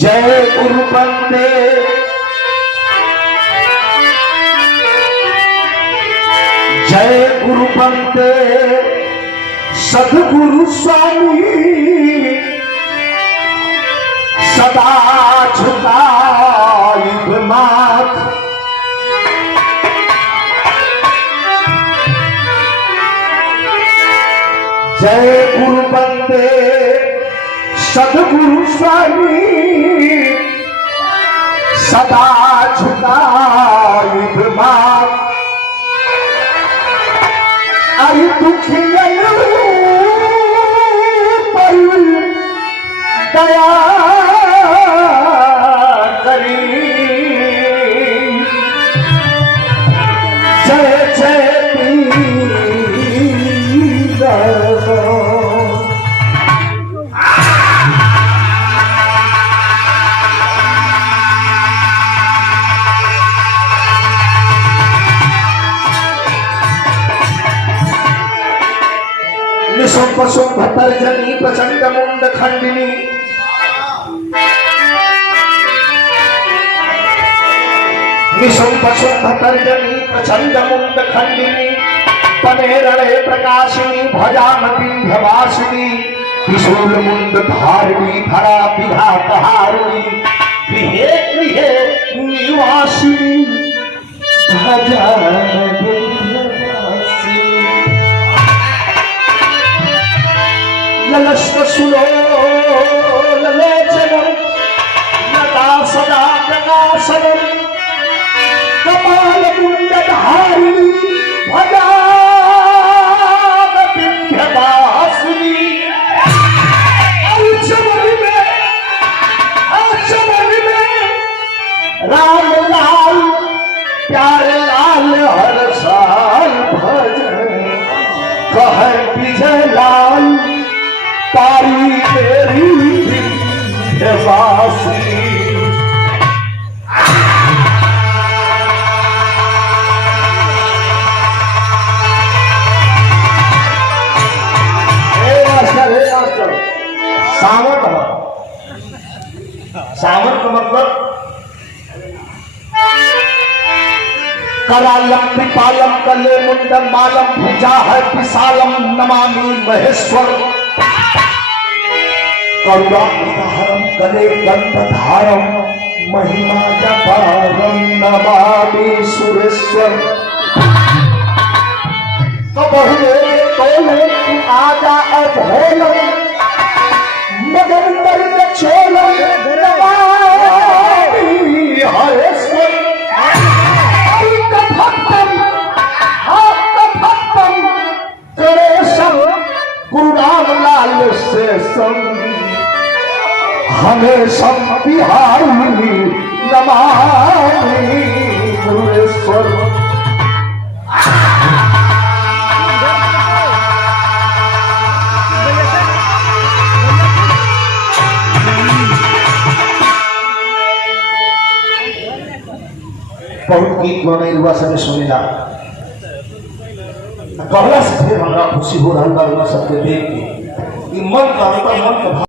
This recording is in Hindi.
जय गुरु बंदे जय गुरु बंदे सद्गुरु स्वामी सदा झुकाई माथ। जय गुरु बंदे सद्गुरु स्वामी सदा झुकाई माथ। आई दुखियन पर दया करी। जय जय तर्जनी प्रचंड मुंड खंडिनी तर्जनी प्रचंड मुंड खंडिनी तने रणे प्रकाशिनी भजामती भवासिनी त्रिशूल मुंड धारिणी धरा विधा कहारिणी गृहे गृहे निवासिनी भजामती ललस्त सुलो ललोचनम लता सदा प्रकाशनम कपाल कुंडधारिणी भजामती भवासिनी। चमन में राम लाल प्यारे लाल हर साल भजन कह विजय लाल तारी तेरी वासी। सावन का मतलब करालम कृपालम कले मुंडम मालम भुजा है विशालम नमामि महेश्वर। करुणाहरम कले गंधधारम महिमा जपारम नमामि सुरेश्वर। तो बहुले तोले तू आजा अभोले मगन मर्द छोलो नमामि हरेश्वर। गुरु रामलाल से संग हमें सब बिहारी नमामि गुरुश्वर। बहुत गीत गाने युवा समय सुनेला कहला से फिर हमरा खुशी हो रहा सबके देख के मन का